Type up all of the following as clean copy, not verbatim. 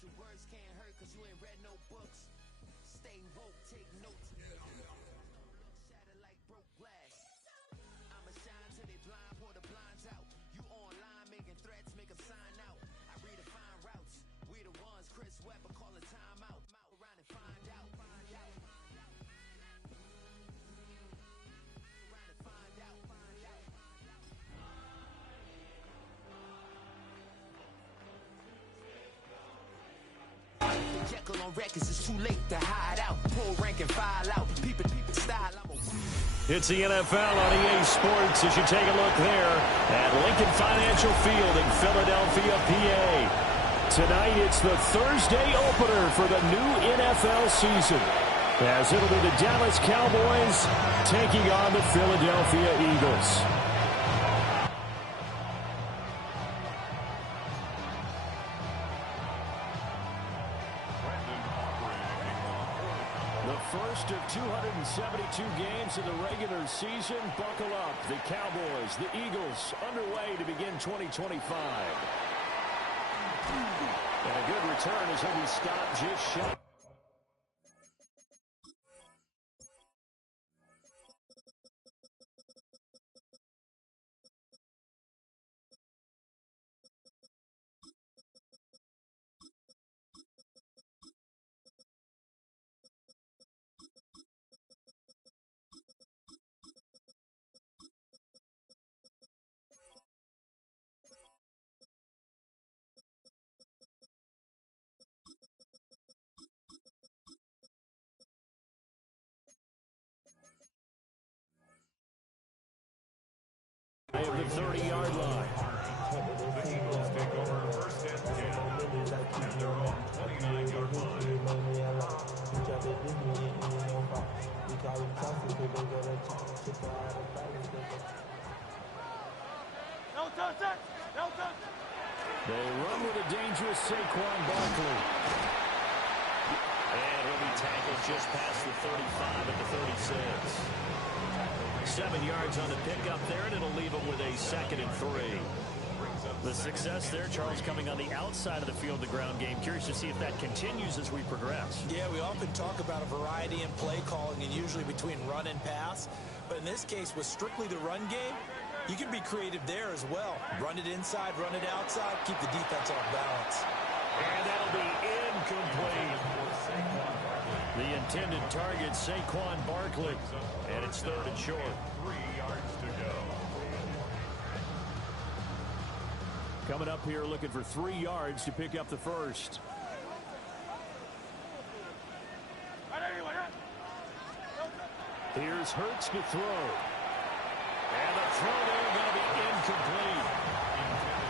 Your words can't hurt because you ain't read no books. Stay woke, take notes. Shatter like broke glass. I'ma shine till they blind, pour the blinds out. You online making threats, make them sign out. I redefine routes. We the ones, Chris Webber call a timeout. Around and find out. Jekyll on records, it's too late to hide out. Pull rank and file out. People style. It's the NFL on EA Sports as you take a look there at Lincoln Financial Field in Philadelphia, PA. Tonight it's the Thursday opener for the new NFL season, as it'll be the Dallas Cowboys taking on the Philadelphia Eagles. First of 272 games in the regular season. Buckle up. The Cowboys, the Eagles, underway to begin 2025. And a good return as he'll be stopped just shy. At the 30-yard line. The Eagles take over first and 10 at their own 29-yard line. They run with a dangerous Saquon Barkley. And he'll be tackled just past the 35 at the 36. 7 yards on the pickup there, and it'll leave him with a 2nd and 3. The success there, Charles, coming on the outside of the field, the ground game. Curious to see if that continues as we progress. Yeah, we often talk about a variety in play calling and usually between run and pass. But in this case, with strictly the run game, you can be creative there as well. Run it inside, run it outside, keep the defense off balance. And that'll be incomplete. The intended target, Saquon Barkley. And it's 3rd and short. 3 yards to go. Coming up here looking for 3 yards to pick up the first. Here's Hurts to throw. And the throw there going to be incomplete.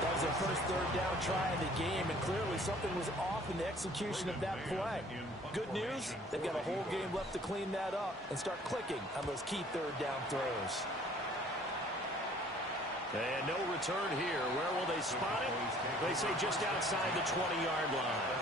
That was their first 3rd down try of the game, and clearly something was off in the execution of that play. Good news, they've got a whole game left to clean that up and start clicking on those key 3rd down throws. And no return here. Where will they spot it? They say just outside the 20-yard line.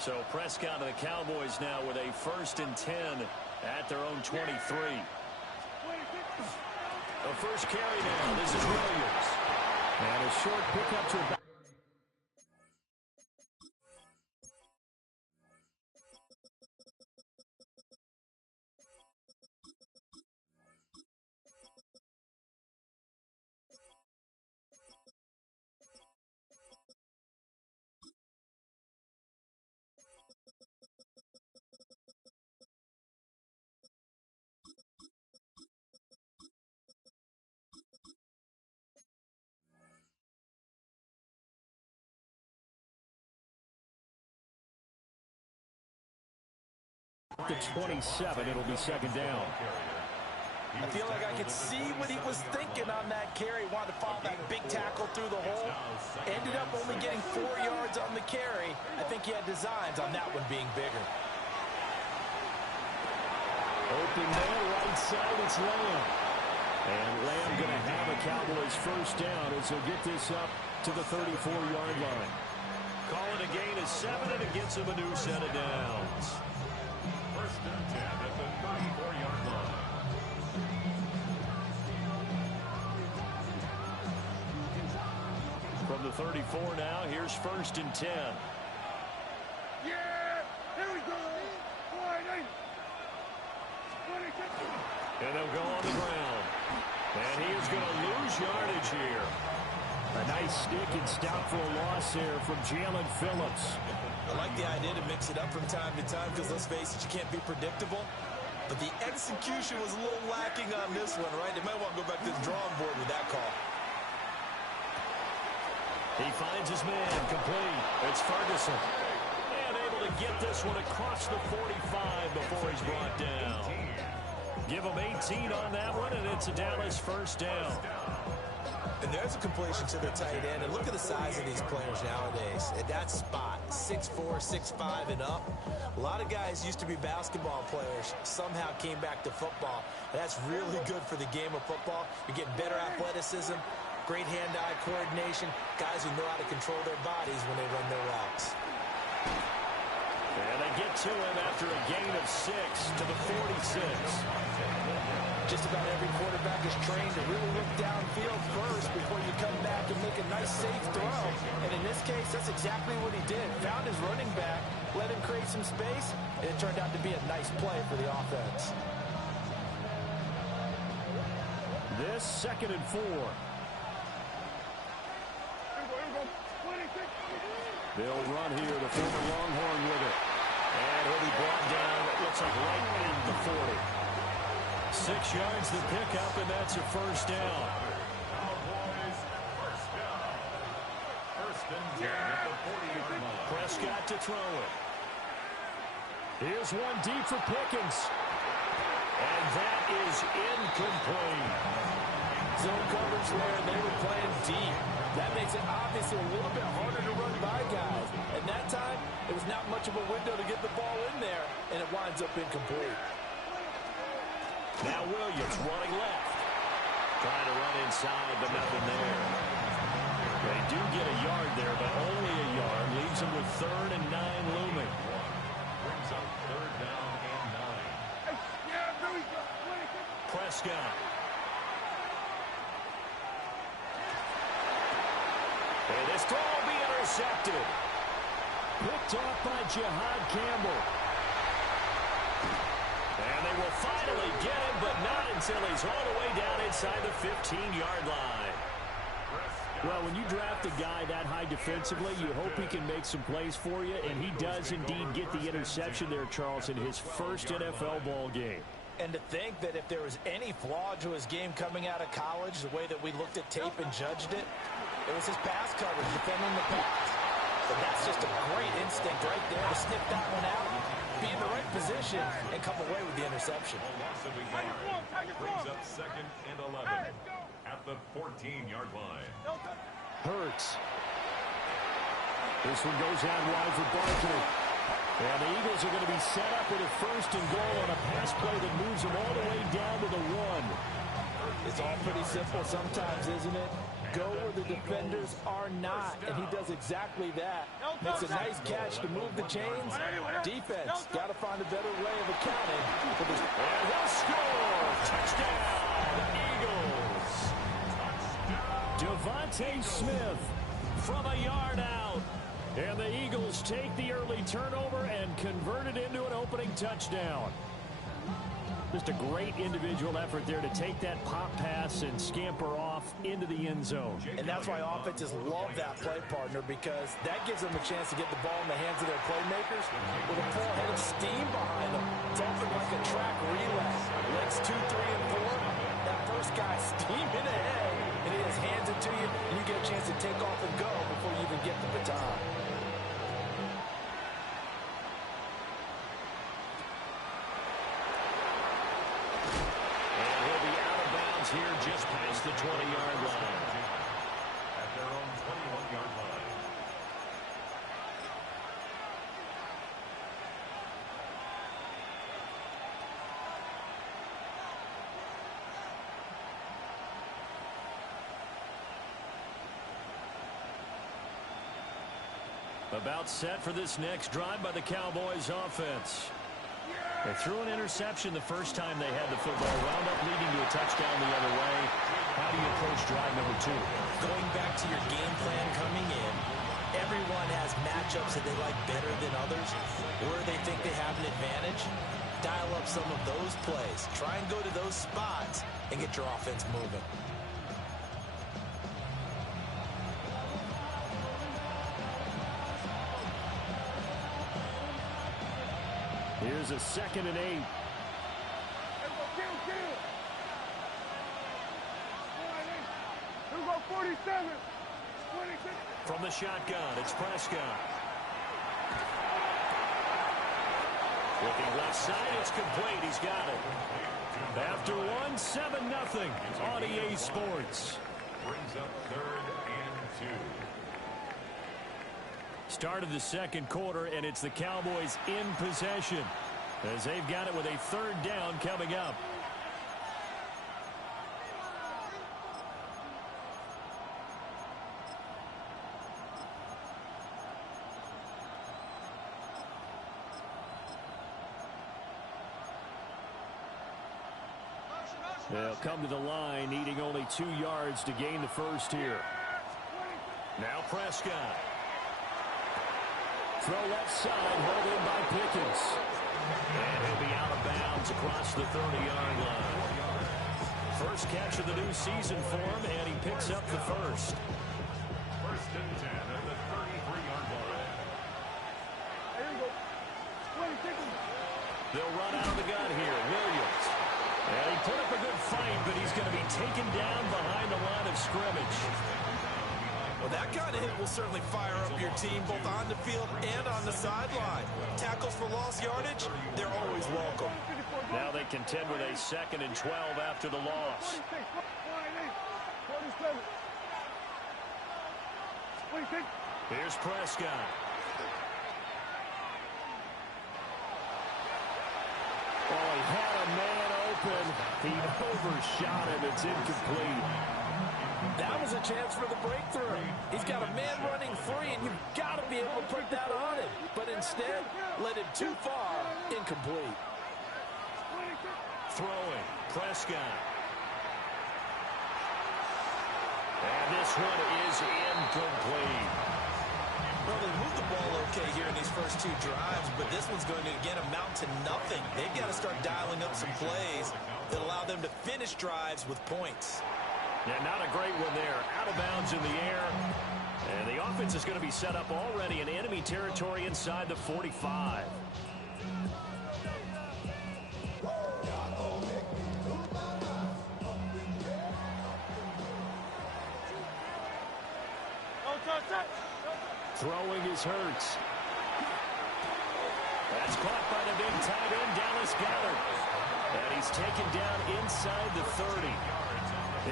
So Prescott and the Cowboys now with a 1st and 10 at their own 23. The first carry now. This is Williams. And a short pickup to about. The 27, it'll be 2nd down. I feel like I could see what he was thinking on that carry. Wanted to follow that big tackle through the hole. Ended up only getting 4 yards on the carry. I think he had designs on that one being bigger. Open there, right side, it's Lamb. And Lamb going to have a Cowboys first down as he'll get this up to the 34-yard line. Call it a gain of 7, and it gets him a new set of downs. First and 10 at the 34-yard line. From the 34 now, here's first and 10. Yeah, here we go. And they'll go on the ground. And he is going to lose yardage here. A nice stick and stop for a loss there from Jalen Phillips. I like the idea to mix it up from time to time because, let's face it, you can't be predictable. But the execution was a little lacking on this one, right? They might want to go back to the drawing board with that call. He finds his man complete. It's Ferguson. And able to get this one across the 45 before he's brought down. Give him 18 on that one, and it's a Dallas first down. And there's a completion to the tight end. And look at the size of these players nowadays. At that spot, 6'4", 6'5", and up. A lot of guys used to be basketball players, somehow came back to football. And that's really good for the game of football. You're getting better athleticism, great hand-eye coordination, guys who know how to control their bodies when they run their routes. And they get to him after a gain of 6 to the 46. Just about every quarterback is trained to really look downfield first before you come back and make a nice, safe throw. And in this case, that's exactly what he did. Found his running back, let him create some space, and it turned out to be a nice play for the offense. This 2nd and 4. They'll run here, the former Longhorn with it. And he'll be brought down, it looks like right in the 40. 6 yards to pick up, and that's a first down. Cowboys first down. First and 10 at the 40-yard line. Prescott to throw it. Here's one deep for Pickens. And that is incomplete. Zone coverage there, they were playing deep. That makes it obviously a little bit harder to run by guys. And that time, it was not much of a window to get the ball in there, and it winds up incomplete. Now Williams running left. Trying to run inside, but nothing there. They do get a yard there, but only a yard. Leaves them with 3rd and 9 looming. Brings up 3rd down and 9. Prescott. And this throw will be intercepted. Picked off by Jihad Campbell. And they will finally get him, but not until he's all the way down inside the 15-yard line. Well, when you draft a guy that high defensively, you hope he can make some plays for you, and he does indeed get the interception there, Charles, in his first NFL ball game. And to think that if there was any flaw to his game coming out of college, the way that we looked at tape and judged it, it was his pass coverage, defending the pass. But that's just a great instinct right there to snip that one out, be in the right position, and come away with the interception. A loss of a yard brings up 2nd and 11 at the 14-yard line. Hurts. This one goes out wide for Barkley. And the Eagles are going to be set up with a 1st and goal on a pass play that moves them all the way down to the 1. It's all pretty simple sometimes, isn't it? Go where the defenders are not, and he does exactly that. Makes a nice catch to move the chains. Defense got to find a better way of accounting for this. And he'll score! Touchdown, Eagles! Devontae Smith From a yard out. And the Eagles take the early turnover and convert it into an opening touchdown. Just a great individual effort there to take that pop pass and scamper off into the end zone. And that's why offenses love that play partner, because that gives them a chance to get the ball in the hands of their playmakers with a full head of steam behind them. It's often like a track relay. Legs 2, 3, and 4. That first guy steaming ahead, and he just hands it to you, and you get a chance to take off and go before you even get the baton. Here just past the 20-yard line. At their own 21-yard line. About set for this next drive by the Cowboys offense. They threw an interception the first time they had the football, wound up leading to a touchdown the other way. How do you approach drive number 2? Going back to your game plan coming in, everyone has matchups that they like better than others, where they think they have an advantage. Dial up some of those plays. Try and go to those spots and get your offense moving. Here's a 2nd and 8. Here we go, 47. 26. From the shotgun, it's Prescott. Looking left side, it's complete. He's got it. After 1, 7-0 on EA Sports. Brings up 3rd and 2. Start of the second quarter, and it's the Cowboys in possession as they've got it with a 3rd down coming up. They'll come to the line, needing only 2 yards to gain the first here. Now Prescott. Throw left side, held in by Pickens. And he'll be out of bounds across the 30-yard line. First catch of the new season for him, and he picks up the first. 1st and 10 at the 33-yard line. Here we go. 26. They'll run out of the gun here. Williams. And he put up a good fight, but he's going to be taken down behind the line of scrimmage. Well, that kind of hit will certainly fire up your team both on the field and on the sideline. Tackles for lost yardage, they're always welcome. Now they contend with a 2nd and 12 after the loss. 47. 26. Here's Prescott. Oh, he had a man open. He overshot him. It's incomplete. That was a chance for the breakthrough. He's got a man running free, and you've got to be able to put that on him. But instead, led it too far, incomplete. Throwing, Prescott. And this one is incomplete. Well, they moved the ball okay here in these first 2 drives, but this one's going to, again, amount to nothing. They've got to start dialing up some plays that allow them to finish drives with points. Yeah, not a great one there. Out of bounds in the air. And the offense is going to be set up already in enemy territory inside the 45. Throwing is Hurts. That's caught by the big tight end, Dallas Goedert. And he's taken down inside the 30.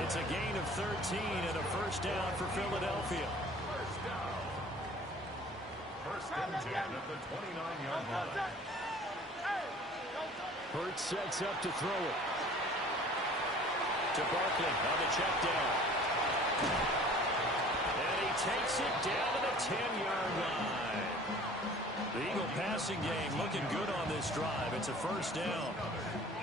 It's a gain of 13 and a first down for Philadelphia. 1st and 10 at the 29-yard line. Hurts sets up to throw it. To Barkley on the check down. And he takes it down to the 10-yard line. The Eagle passing game looking good on this drive. It's a first down.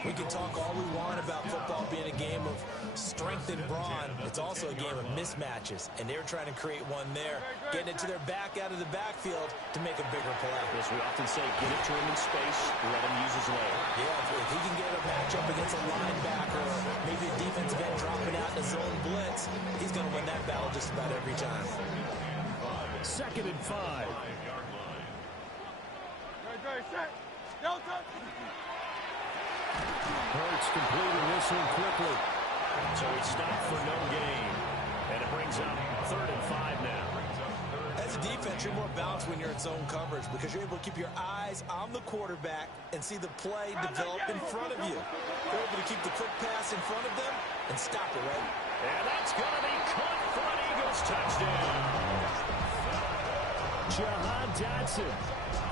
We can talk all we want about football being a game of strength and brawn. It's also a game of mismatches, and they're trying to create one there, getting it to their back out of the backfield to make a bigger play. As we often say, get it to him in space, let him use his leg. Yeah, if he can get a matchup against a linebacker, or maybe a defensive end dropping out in a zone blitz, he's going to win that battle just about every time. 2nd and 5. Hurts completing this one quickly. So he stopped for no gain. And it brings up 3rd and 5 now. As a defense, you're more balanced when you're in zone coverage because you're able to keep your eyes on the quarterback and see the play develop in front of you. You're able to keep the quick pass in front of them and stop it right. And that's going to be caught for an Eagles touchdown. Jahan Dotson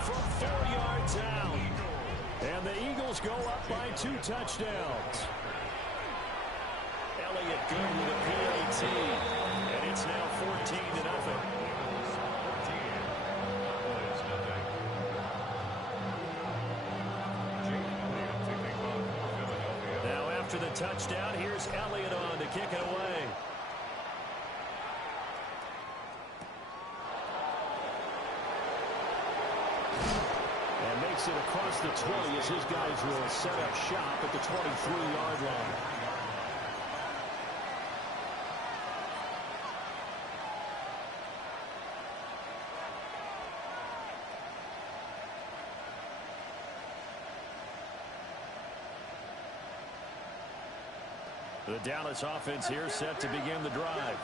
from 4 yards out. And the Eagles go up by 2 touchdowns. Elliott good with a PAT. And it's now 14-0. touchdown. Here's Elliott on to kick it away. And makes it across the 20 as his guys will set up shop at the 23-yard line. The Dallas offense here set to begin the drive.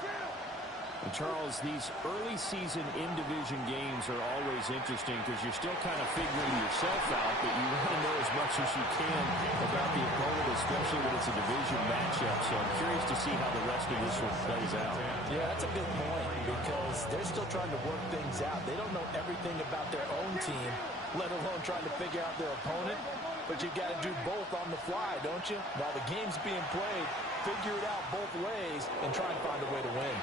And Charles, these early season in-division games are always interesting because you're still kind of figuring yourself out, but you want to know as much as you can about the opponent, especially when it's a division matchup. So I'm curious to see how the rest of this one plays out. Yeah, that's a good point because they're still trying to work things out. They don't know everything about their own team, let alone trying to figure out their opponent. But you've got to do both on the fly, don't you? While the game's being played, figure it out both ways and try and find a way to win.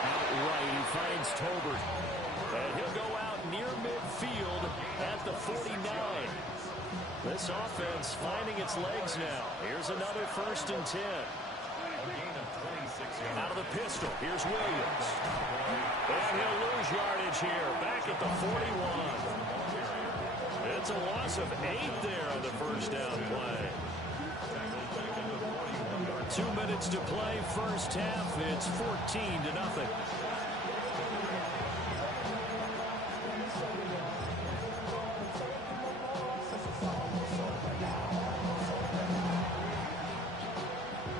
Outright, he finds Tolbert. And he'll go out near midfield at the 49. This offense finding its legs now. Here's another 1st and 10. Out of the pistol, here's Williams. And he'll lose yardage here, back at the 41. It's a loss of 8 there on the first down play. 2 minutes to play, first half. It's 14-0.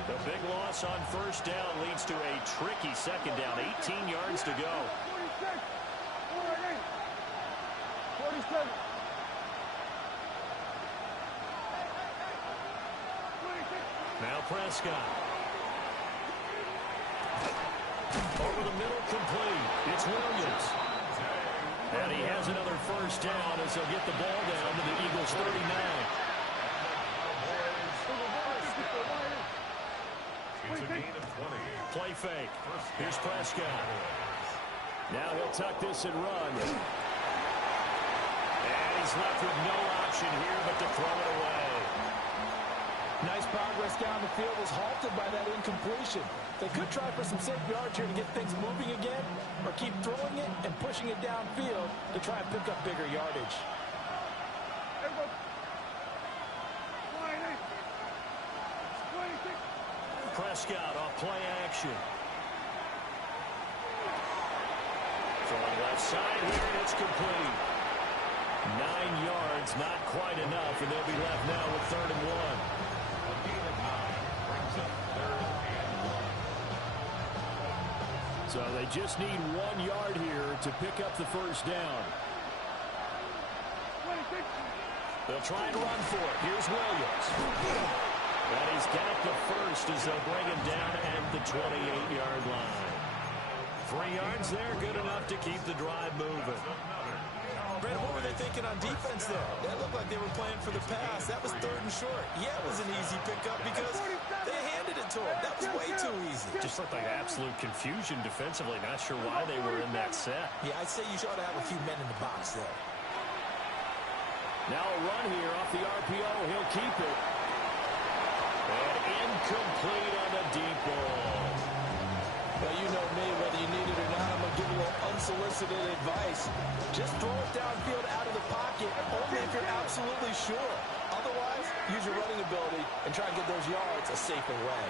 The big loss on first down leads to a tricky second down. 18 yards to go. 47. Now Prescott. Over the middle, complete. It's Williams. And he has another first down as they'll get the ball down to the Eagles' 39. It's a gain of 20. Play fake. Here's Prescott. Now he'll tuck this and run. And he's left with no option here but to throw it away. Nice progress down the field was halted by that incompletion. They could try for some safe yards here to get things moving again, or keep throwing it and pushing it downfield to try and pick up bigger yardage. Prescott off play action. Throwing left side here, and it's complete. 9 yards, not quite enough, and they'll be left now with 3rd and 1. So they just need 1 yard here to pick up the first down. They'll try and run for it. Here's Williams. And he's got the first as they'll bring him down at the 28-yard line. 3 yards there, good enough to keep the drive moving. Brandon, what were they thinking on defense there? That looked like they were playing for the pass. That was 3rd and short. Yeah, it was an easy pickup because they handed it to him. That was way too easy. Just looked like absolute confusion defensively. Not sure why they were in that set. Yeah, I'd say you ought to have a few men in the box there. Now a run here off the RPO. He'll keep it. And incomplete on the deep ball. Well, you know me, whether you need it or not, I'm going to give you a little unsolicited advice. Just throw it downfield out of the pocket, only if you're absolutely sure. Otherwise, use your running ability and try and get those yards a safer way.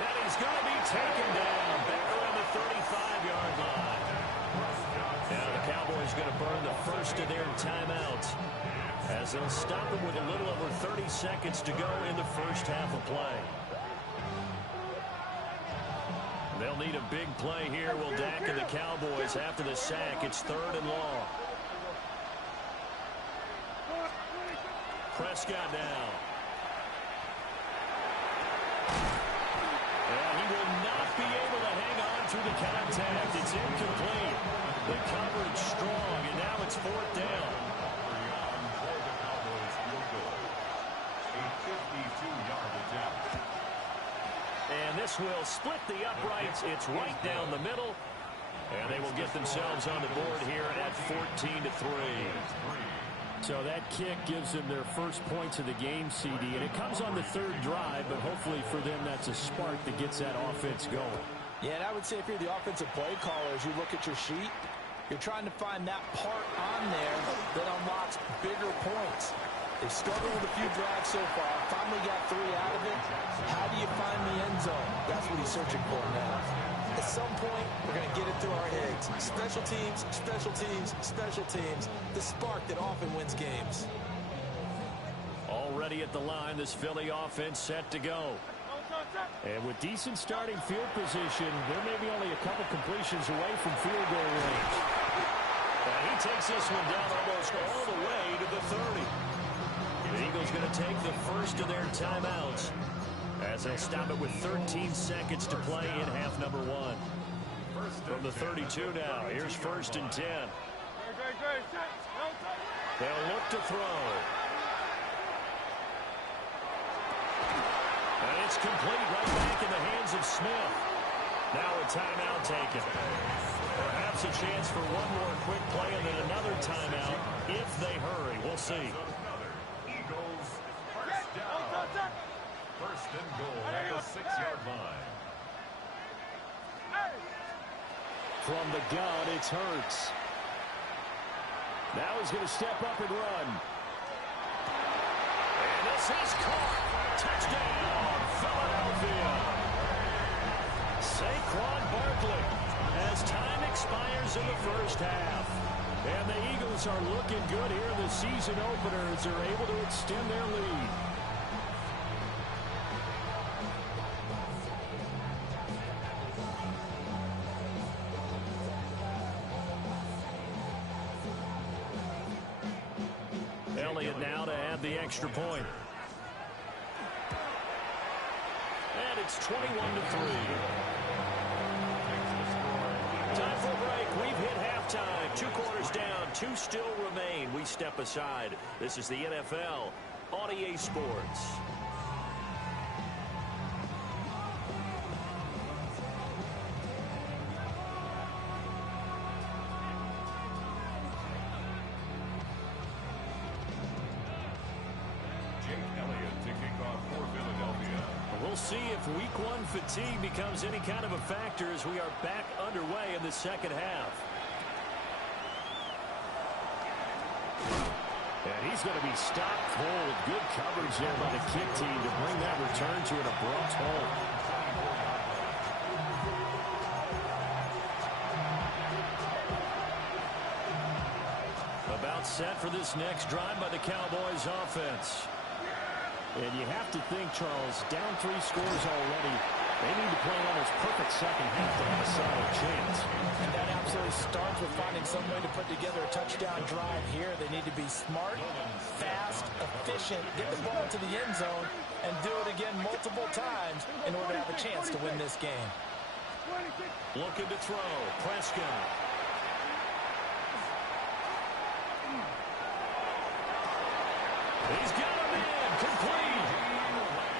And he's going to be taken down back around the 35-yard line. Now the Cowboys going to burn the first of their timeouts as they'll stop them with a little over 30 seconds to go in the first half of play. They'll need a big play here. Will Dak and the Cowboys after the sack. It's 3rd and long. Prescott now. And he will not be able to hang on through the contact. It's incomplete. The coverage strong, and now it's 4th down. A 52-yard attempt. And this will split the uprights. It's right down the middle. And they will get themselves on the board here at 14-3. So that kick gives them their first points of the game, CD, and it comes on the third drive, but hopefully for them that's a spark that gets that offense going. Yeah, and I would say if you're the offensive play caller, as you look at your sheet, you're trying to find that part on there that unlocks bigger points. They've struggled with a few drives so far. Finally got 3 out of it. How do you find the end zone? That's what he's searching for now. At some point, we're going to get it through our heads. Special teams, special teams, special teams. The spark that often wins games. Already at the line, this Philly offense set to go. And with decent starting field position, there may be only a couple completions away from field goal range. And he takes this one down almost all the way to the 30. The Eagles going to take the first of their timeouts as they'll stop it with 13 seconds to play in half number 1. From the 32 now, here's 1st and 10. They'll look to throw. And it's complete right back in the hands of Smith. Now a timeout taken. Perhaps a chance for one more quick play and then another timeout if they hurry. We'll see. Eagles, first down. First and goal at the 6-yard line. From the gun, it's Hurts. Now he's going to step up and run. And this is caught. Touchdown, Philadelphia. Saquon Barkley as time expires in the first half. And the Eagles are looking good here in the season opener as they're able to extend their lead. Elliott now to add the extra point. And it's 21-3. Time for a break. We've hit halftime. 2 quarters down. 2 still remain. We step aside. This is the NFL on EA Sports. We'll see if week 1 fatigue becomes any kind of a factor as we are back underway in the second half. And he's going to be stopped cold. Good coverage there by the kick team to bring that return to an abrupt halt. About set for this next drive by the Cowboys offense. And you have to think, Charles, down 3 scores already. They need to play an almost perfect second half to have a solid chance. And that absolutely starts with finding some way to put together a touchdown drive here. They need to be smart, fast, efficient, get the ball to the end zone, and do it again multiple times in order to have a chance to win this game. Looking to throw. Prescott. He's got him in. Complete.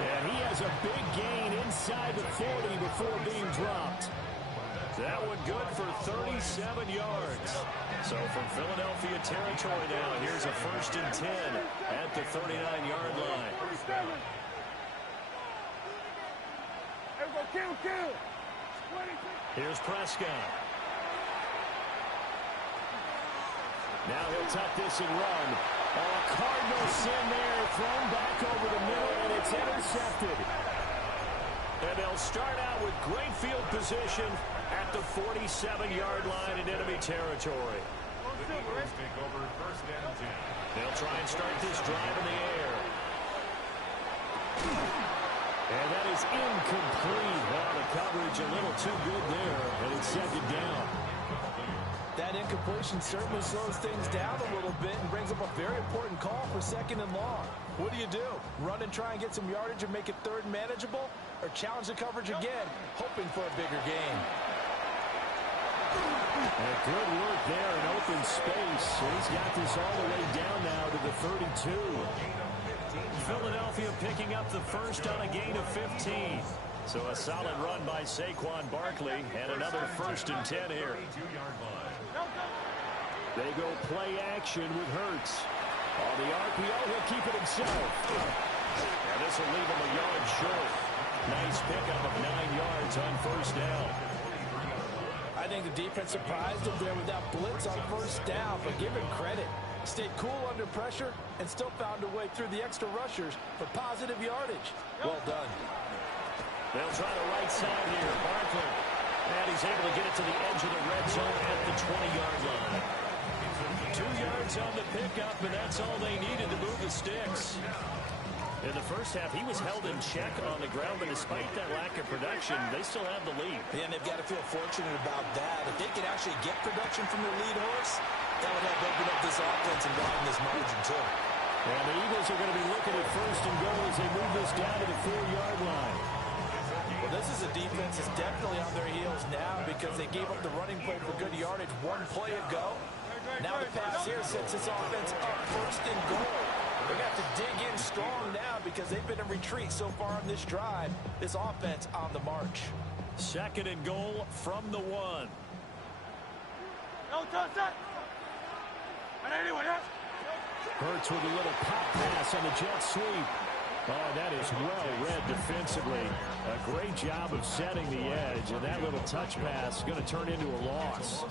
And he has a big gain inside the 40 before being dropped. That one good for 37 yards. So from Philadelphia territory now, here's a 1st and 10 at the 39-yard line. Here's Prescott. Now he'll tuck this and run. Cardinal sin there, thrown back over the middle, and it's intercepted. And they'll start out with great field position at the 47-yard line in enemy territory. The Eagles take over 1st and 10. They'll try and start this drive in the air. And that is incomplete. Well, the coverage a little too good there, and it's second down. That incompletion certainly slows things down a little bit and brings up a very important call for 2nd and long. What do? Run and try and get some yardage and make it 3rd and manageable? Or challenge the coverage again, hoping for a bigger gain? And good work there in open space. And he's got this all the way down now to the 32. Philadelphia picking up the first on a gain of 15. So a solid run by Saquon Barkley and another 1st and 10 here. They go play action with Hurts. On the RPO, he'll keep it himself. And this will leave him a yard short. Nice pickup of 9 yards on first down. I think the defense surprised him there with that blitz on first down, but give him credit. Stayed cool under pressure and still found a way through the extra rushers for positive yardage. Well done. They'll try the right side here. Barkley. And he's able to get it to the edge of the red zone at the 20-yard line. 2 yards on the pickup, and that's all they needed to move the sticks. In the first half, he was held in check on the ground, but despite that lack of production, they still have the lead. Yeah, and they've got to feel fortunate about that. If they can actually get production from their lead horse, that would help open up this offense and widen this margin, too. And the Eagles are going to be looking at first and goal as they move this down to the 4-yard line. Well, this is a defense that's definitely on their heels now because they gave up the running play for good yardage one play ago. Now the pass here sets this offense up first and goal. They're going to have to dig in strong now because they've been in retreat so far on this drive. This offense on the march. Second and goal from the 1. Hurts with a little pop pass on the jet sweep. Oh, that is well read defensively. A great job of setting the edge, and that little touch pass is going to turn into a loss.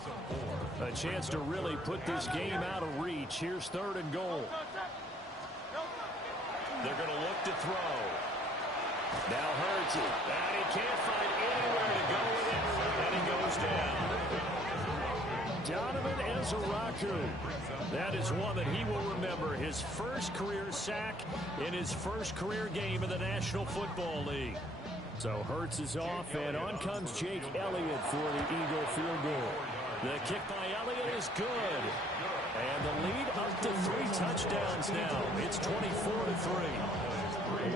A chance to really put this game out of reach. Here's third and goal. They're going to look to throw. Now Hurts, and he can't find anywhere to go with it, and he goes down. Donovan Ezeraku. That is one that he will remember. His first career sack in his first career game in the National Football League. So Hurts is off, and on comes Jake Elliott for the Eagle field goal. The kick by Elliott is good. And the lead up to 3 touchdowns now. It's 24-3.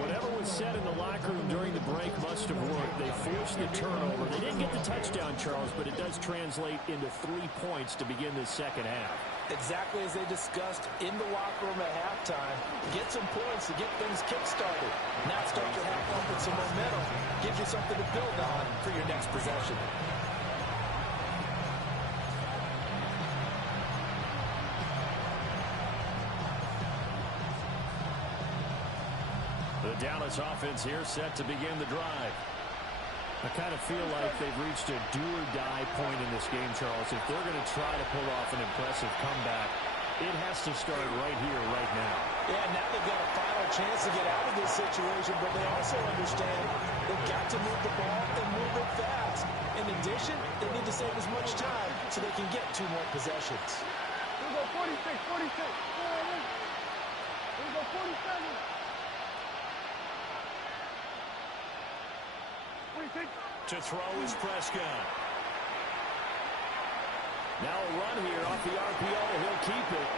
Whatever was said in the locker room during the break must have worked. They forced the turnover. They didn't get the touchdown, Charles, but it does translate into 3 points to begin the second half. Exactly as they discussed in the locker room at halftime. Get some points to get things kick-started. Now start your half off with some momentum. Gives you something to build on for your next possession. The Dallas offense here set to begin the drive. I kind of feel like they've reached a do-or-die point in this game, Charles. If they're going to try to pull off an impressive comeback, it has to start right here, right now. Yeah, now they've got a final chance to get out of this situation, but they also understand they've got to move the ball and move it fast. In addition, they need to save as much time so they can get 2 more possessions. Here we go, 46, 46. Here we go, 47. To throw is Prescott. Now a run here off the RPO. He'll keep it.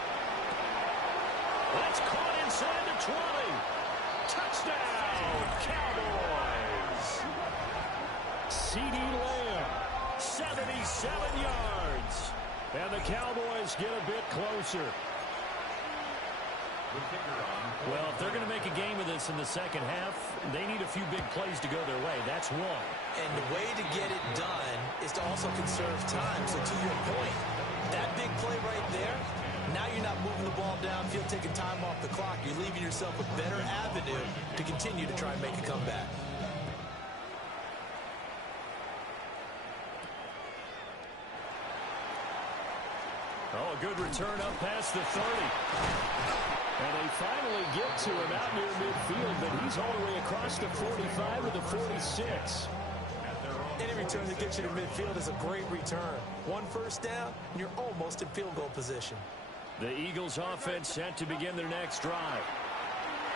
That's caught inside the 20. Touchdown, Cowboys. CeeDee Lamb, 77 yards. And the Cowboys get a bit closer. Well, if they're going to make a game of this in the second half, they need a few big plays to go their way. That's one. And the way to get it done is to also conserve time. So to your point, that big play right there, now you're not moving the ball downfield, taking time off the clock. You're leaving yourself a better avenue to continue to try and make a comeback. Oh, a good return up past the 30. And they finally get to him out near midfield, but he's all the way across the 45 to the 46. Any return that gets you to midfield is a great return. 1 first down, and you're almost in field goal position. The Eagles offense set to begin their next drive.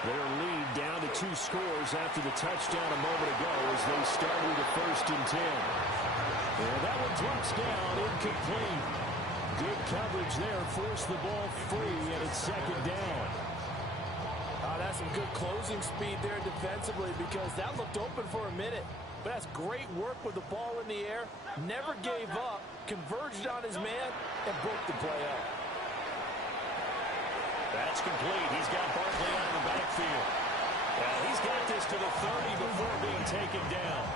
Their lead down to 2 scores after the touchdown a moment ago as they started at 1st and 10. And that one drops down, incomplete. Good coverage there, forced the ball free, and it's 2nd down. That's some good closing speed there defensively because that looked open for a minute. But that's great work with the ball in the air. Never gave up, converged on his man, and broke the play up. That's complete. He's got Barkley out of the backfield. Well, he's got this to the 30 before being taken down.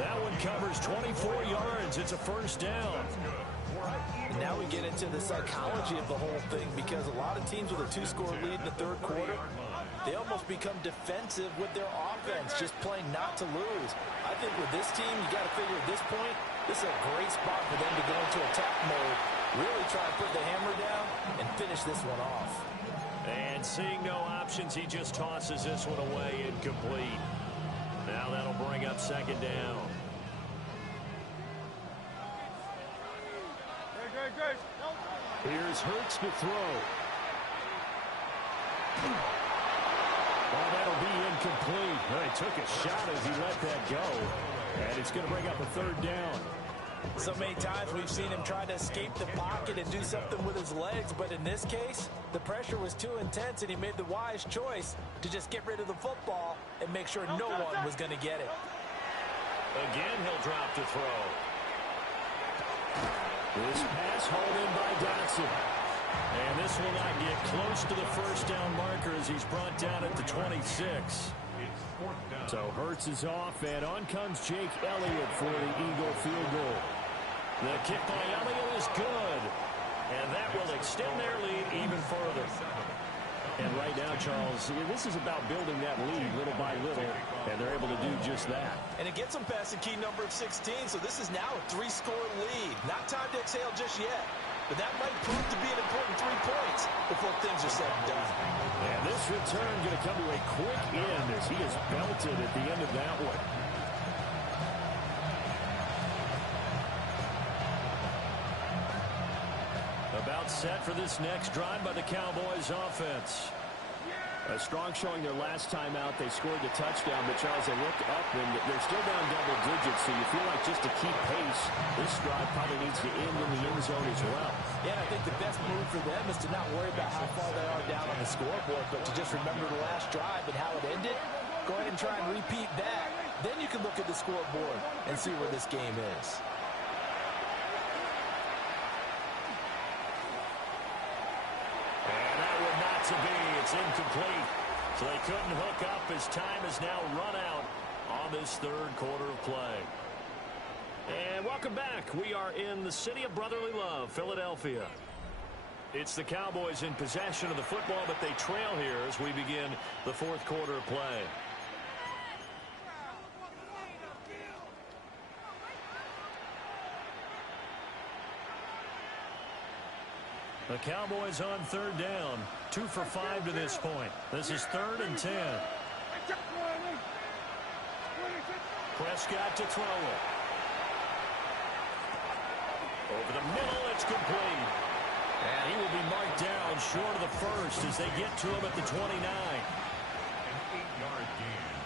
That one covers 24 yards. It's a 1st down. And now we get into the psychology of the whole thing, because a lot of teams with a 2-score lead in the third quarter, they almost become defensive with their offense, just playing not to lose. I think with this team, you got to figure at this point, this is a great spot for them to go into attack mode, really try to put the hammer down and finish this one off. And seeing no options, he just tosses this one away incomplete. Now that'll bring up second down. Here's Hurts to throw. Oh, that'll be incomplete. Well, he took a shot as he let that go. And it's going to bring up a third down. So many times we've seen him try to escape the pocket and do something with his legs, but in this case, the pressure was too intense and he made the wise choice to just get rid of the football and make sure no one was going to get it. Again, he'll drop to throw. This pass hauled in by Dotson. And this will not get close to the first down marker as he's brought down at the 26. So Hurts is off, and on comes Jake Elliott for the Eagle field goal. The kick by Elliott is good. And that will extend their lead even further. And right now, Charles, this is about building that lead little by little, and they're able to do just that. And it gets them past the key number of 16, so this is now a 3-score lead. Not time to exhale just yet, but that might prove to be an important 3 points before things are said and done. And this return going to come to a quick end as he is belted at the end of that one. About set for this next drive by the Cowboys offense. A strong showing their last time out. They scored the touchdown, but Charles, they look up and they're still down double digits, so you feel like just to keep pace, this drive probably needs to end in the end zone as well. Yeah, and I think the best move for them is to not worry about how far they are down on the scoreboard, but to just remember the last drive and how it ended. Go ahead and try and repeat that. Then you can look at the scoreboard and see where this game is. To be, it's incomplete. So they couldn't hook up as time is now run out on this third quarter of play. And welcome back. We are in the city of brotherly love, Philadelphia. It's the Cowboys in possession of the football, but they trail here as we begin the fourth quarter of play. The Cowboys on third down. 2 for 5 to this point. This is 3rd and 10. Prescott to throw it. Over the middle, it's complete. And he will be marked down short of the first as they get to him at the 29. An 8-yard gain.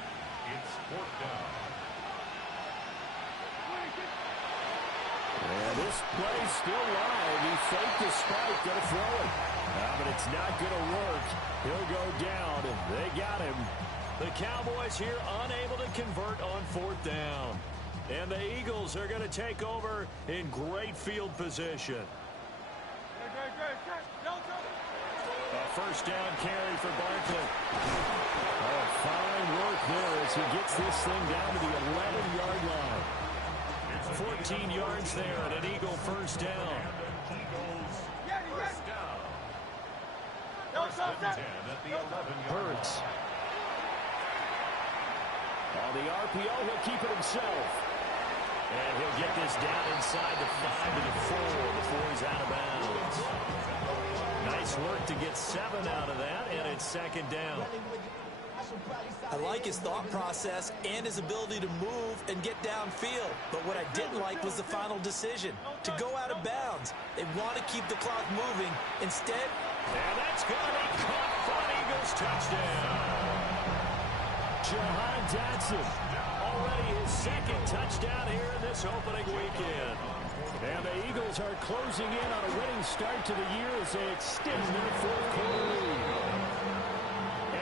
It's 4th down. And this play's still live. He faked the spike, going to throw it. But it's not going to work. He'll go down, and they got him. The Cowboys here unable to convert on 4th down. And the Eagles are going to take over in great field position. A first down carry for Barkley. Oh, fine work there as he gets this thing down to the 11-yard line. 14 yards there and an Eagle first down. Hurts. On the RPO, he'll keep it himself. And he'll get this down inside the 5 to the 4 before he's out of bounds. Nice work to get 7 out of that, and it's second down. I like his thought process and his ability to move and get downfield. But what I didn't like was the final decision, to go out of bounds. They want to keep the clock moving. Instead, and that's going to be caught for an Eagles touchdown. Jahan Dotson. Already his second touchdown here in this opening weekend. And the Eagles are closing in on a winning start to the year as they extend their fourth quarter lead.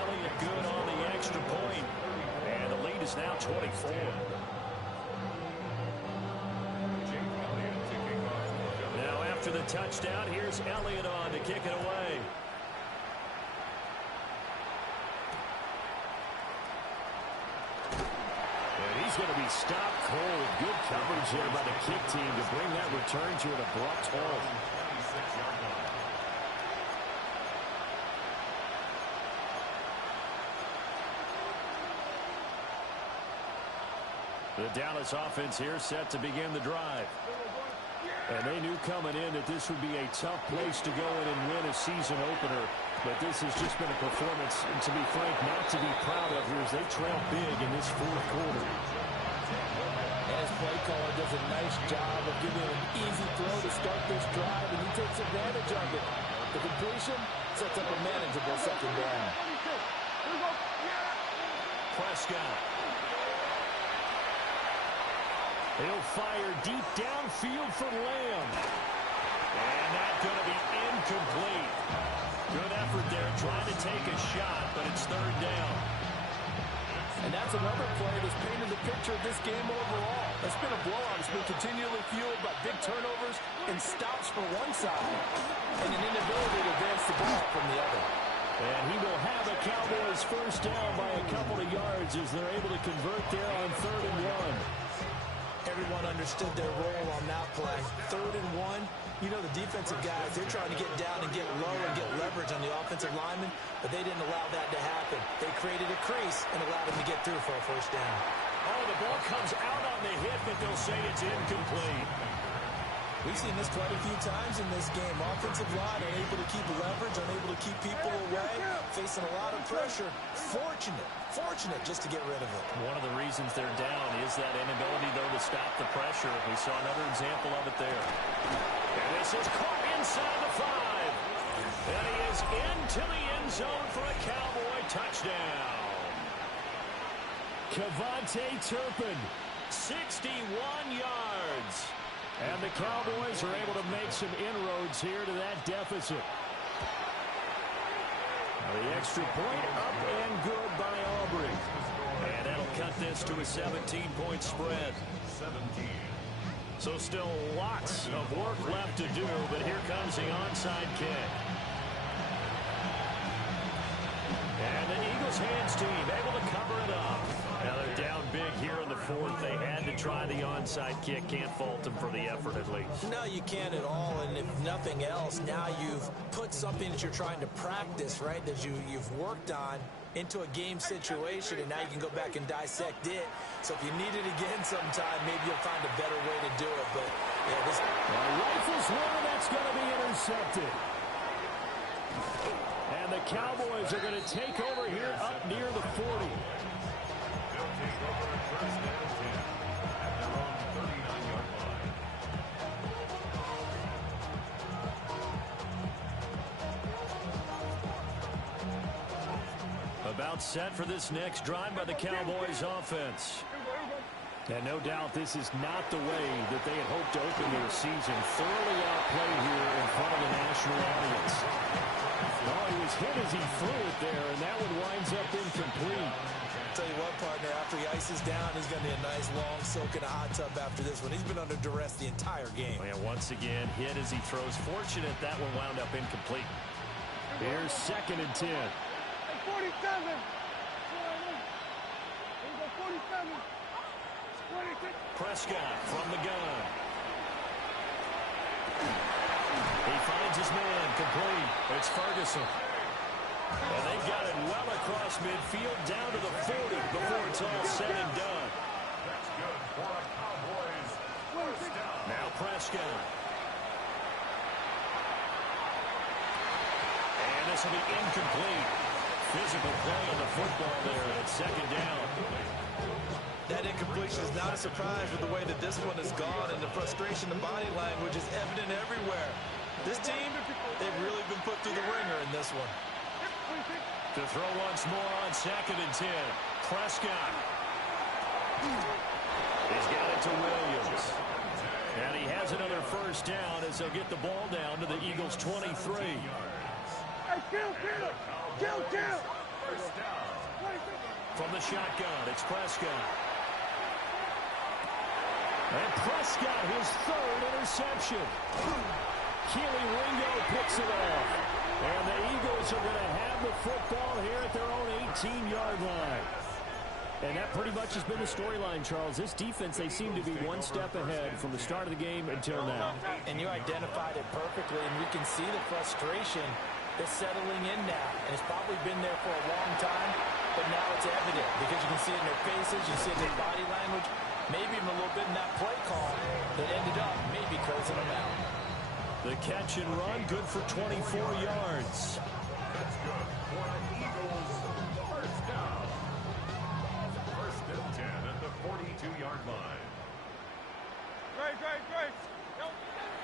Elliott good on the extra point. And the lead is now 24. Now after the touchdown, here's Elliott on to kick it away. And he's is going to be stopped cold. Good coverage there by the kick team to bring that return to an abrupt halt. The Dallas offense here set to begin the drive. And they knew coming in that this would be a tough place to go in and win a season opener. But this has just been a performance, and to be frank, not to be proud of here as they trail big in this fourth quarter. And his play caller does a nice job of giving him an easy throw to start this drive, and he takes advantage of it. The completion sets up a manageable second down. Prescott. He'll fire deep downfield for Lamb. And that's going to be incomplete. Good effort there trying to take a shot, but it's third down. And that's another play that's painted the picture of this game overall. It's been a blowout. It's been continually fueled by big turnovers and stops for one side and an inability to advance the ball from the other. And he will have a Cowboys first down by a couple of yards as they're able to convert there on 3rd and 1. Everyone understood their role on that play. 3rd and 1, you know the defensive guys, they're trying to get down and get low and get leverage on the offensive lineman, but they didn't allow that to happen. They created a crease and allowed him to get through for a first down. Oh, the ball comes out on the hit, but they'll say it's incomplete. We've seen this quite a few times in this game. Offensive line unable to keep leverage, unable to keep people away, facing a lot of pressure. Fortunate just to get rid of it. One of the reasons they're down is that inability, though, to stop the pressure. We saw another example of it there. And this is caught inside the 5. And he is into the end zone for a Cowboy touchdown. Kevontae Turpin, 61 yards. And the Cowboys are able to make some inroads here to that deficit. The extra point up and good by Aubrey. And that'll cut this to a 17-point spread. 17. So still lots of work left to do, but here comes the onside kick. And the Eagles hands team able to cover it up. Now they're down big here in the 4th. They had to try the onside kick. Can't fault them for the effort at least. No, you can't at all. And if nothing else, now you've put something that you're trying to practice, right, that you've worked on into a game situation, and now you can go back and dissect it. So if you need it again sometime, maybe you'll find a better way to do it. But, yeah, this... Rifles one, that's going to be intercepted. And the Cowboys are going to take over here up near the 40. They'll take over at first down 10 at their own 39-yard line. About set for this next drive by the Cowboys offense. And no doubt this is not the way that they had hoped to open their season. Thoroughly outplayed here in front of the national audience. Oh, he was hit as he threw it there, and that one winds up incomplete. Tell you what, partner, after he ices down, he's going to be a nice long soak in a hot tub after this one. He's been under duress the entire game. And once again, hit as he throws. Fortunate that one wound up incomplete. Here's 2nd and 10. 47. 47. 26. Prescott from the gun. He finds his man complete. It's Ferguson. And they've got it well across midfield down to the 40 before it's all said and done. That's good for a Cowboys first down. Now Prescott. And this will be incomplete. Physical play on the football there at 2nd down. That incompletion is not a surprise with the way that this one has gone, and the frustration and body language is evident everywhere. This team, they've really been put through the ringer in this one. To throw once more on 2nd and 10. Prescott. He's got it to Williams. And he has another first down as they'll get the ball down to the Eagles' 23. Hey, kill. First down. From the shotgun, it's Prescott. And Prescott, his 3rd interception. Keely Ringo picks it off. And the Eagles are going to have the football here at their own 18-yard line. And that pretty much has been the storyline, Charles. This defense, they seem to be one step ahead from the start of the game until now. And you identified it perfectly, and we can see the frustration that's settling in now. And it's probably been there for a long time, but now it's evident because you can see it in their faces, you see it in their body language, maybe even a little bit in that play call that ended up maybe closing them out. The catch and run, good for 24 yards. That's good for an Eagles first down. First and 10 at the 42-yard line. Great.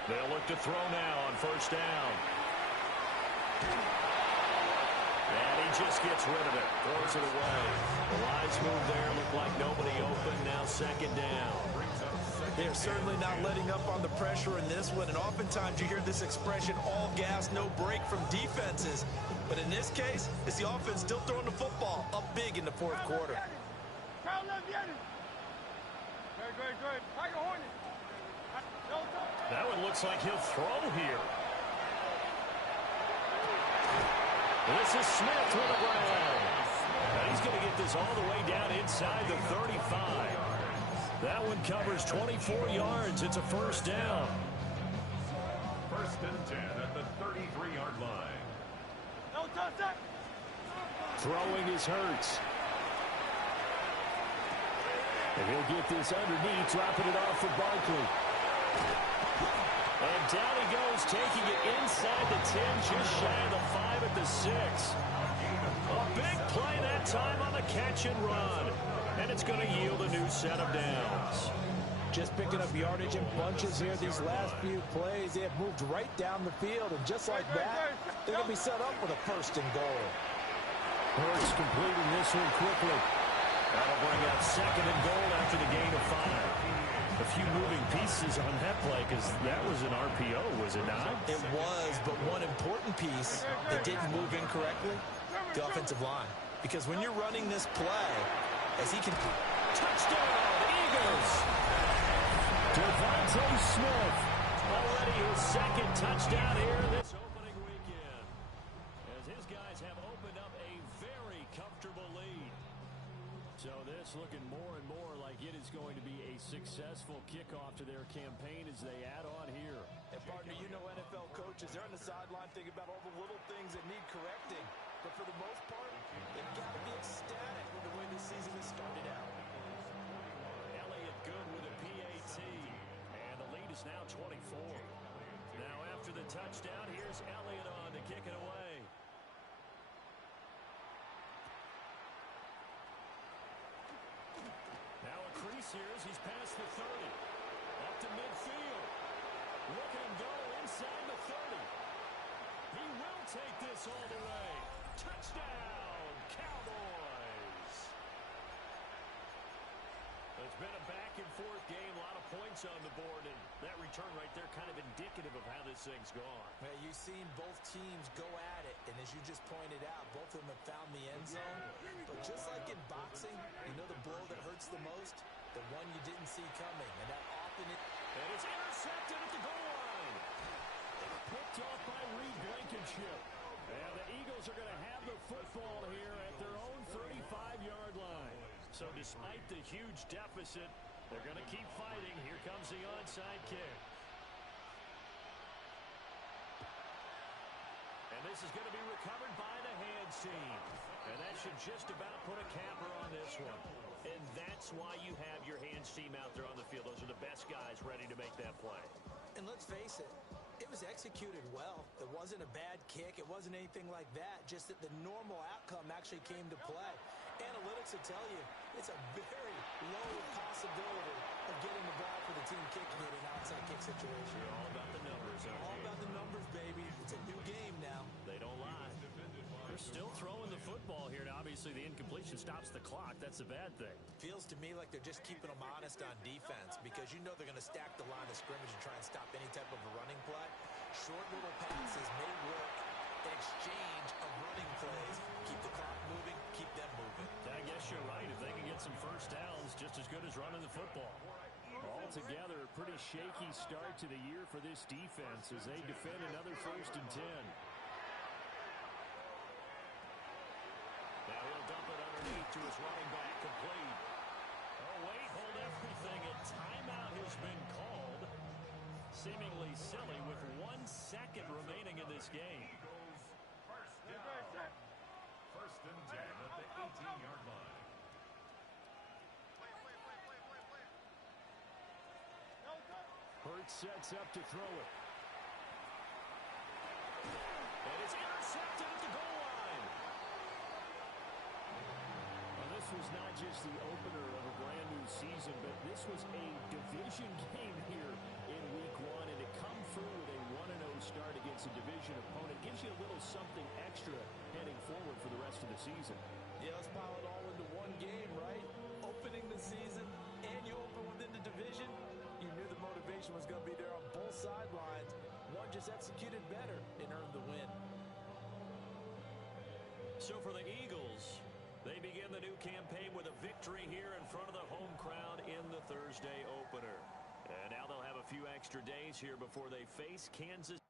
They'll look to throw now on first down. And he just gets rid of it. Throws it away. The lines move there. Look like nobody open. Now second down. They are certainly not letting up on the pressure in this one, and oftentimes you hear this expression, all gas, no break from defenses. But in this case, it's the offense still throwing the football up big in the fourth quarter. That one looks like he'll throw here. This is Smith with a grab. And he's going to get this all the way down inside the 35. That one covers 24 yards. It's a first down. First and 10 at the 33-yard line. Throwing is Hurts. And he'll get this underneath, dropping it off for Barkley. And down he goes, taking it inside the 10, just shy of the 5 at the 6. A big play that time on the catch and run. And it's going to yield a new set of downs. Just picking up yardage in bunches here these last few plays. They have moved right down the field, and just like that, they're going to be set up with a first and goal. Hurts completing this one quickly. That'll bring up second and goal after the gain of 5. A few moving pieces on that play because that was an RPO, was it not? It was, but one important piece that didn't move incorrectly, the offensive line. Because when you're running this play, as he can... Touchdown, Eagles! Devontae Smith. Already his second touchdown here this opening weekend. As his guys have opened up a very comfortable lead. So this looking more and more like it is going to be a successful kickoff to their campaign as they add on here. And partner, you know NFL coaches, they're on the sideline thinking about all the little things that need correcting. But for the most part, they've got to be ecstatic with the way this season has started out. Elliott good with a PAT. And the lead is now 24. Now after the touchdown, here's Elliott on to kick it away. Now a crease here as he's past the 30. Up to midfield. Look at him go inside the 30. He will take this all the way. Touchdown, Cowboys. It's been a back-and-forth game, a lot of points on the board, and that return right there kind of indicative of how this thing's gone. Well, you've seen both teams go at it, and as you just pointed out, both of them have found the end zone. But just like in boxing, you know the blow that hurts the most? The one you didn't see coming, and that often... And it's intercepted at the goal line. Picked off by Reed Blankenship. And the Eagles are going to have the football here at their own 35-yard line. So despite the huge deficit, they're going to keep fighting. Here comes the onside kick. And this is going to be recovered by the hands team. And that should just about put a capper on this one. And that's why you have your hands team out there on the field. Those are the best guys ready to make that play. And let's face it, it was executed well. It wasn't a bad kick. It wasn't anything like that. Just that the normal outcome actually came to play. Analytics will tell you it's a very low possibility of getting the ball for the team kicking it in an outside kick situation. You're all about the numbers, aren't you? All about the numbers, baby. It's a new game now. They don't lie. They're still throwing the football here. Now, obviously, the incompletion stops the clock. That's a bad thing. Feels to me like they're just keeping them honest on defense because you know they're going to stack the line of scrimmage and try and stop any type of a running play. Short little passes may work in exchange of running plays. Keep the clock moving, keep them moving. I guess you're right. If they can get some first downs, just as good as running the football. Altogether, a pretty shaky start to the year for this defense as they defend another 1st and 10. Now he'll dump it underneath to his running back, complete. Oh, wait, hold everything. A timeout has been called. Seemingly silly with 1 second remaining in this game. Eagles first down. First and 10 at the 18-yard line. Hurts sets up to throw it. And it's intercepted at the goal line. Well, this was not just the opener of a brand new season, but this was a division game here in week 1. And to come through with a 1-0 start against a division opponent gives you a little something extra heading forward for the rest of the season. Yeah, let's pile it all into one game, right? Opening the season, and you open within the division. You knew the motivation was going to be there on both sidelines. One just executed better and earned the win. So for the Eagles, they begin the new campaign with a victory here in front of the home crowd in the Thursday opener. And now they'll have a few extra days here before they face Kansas.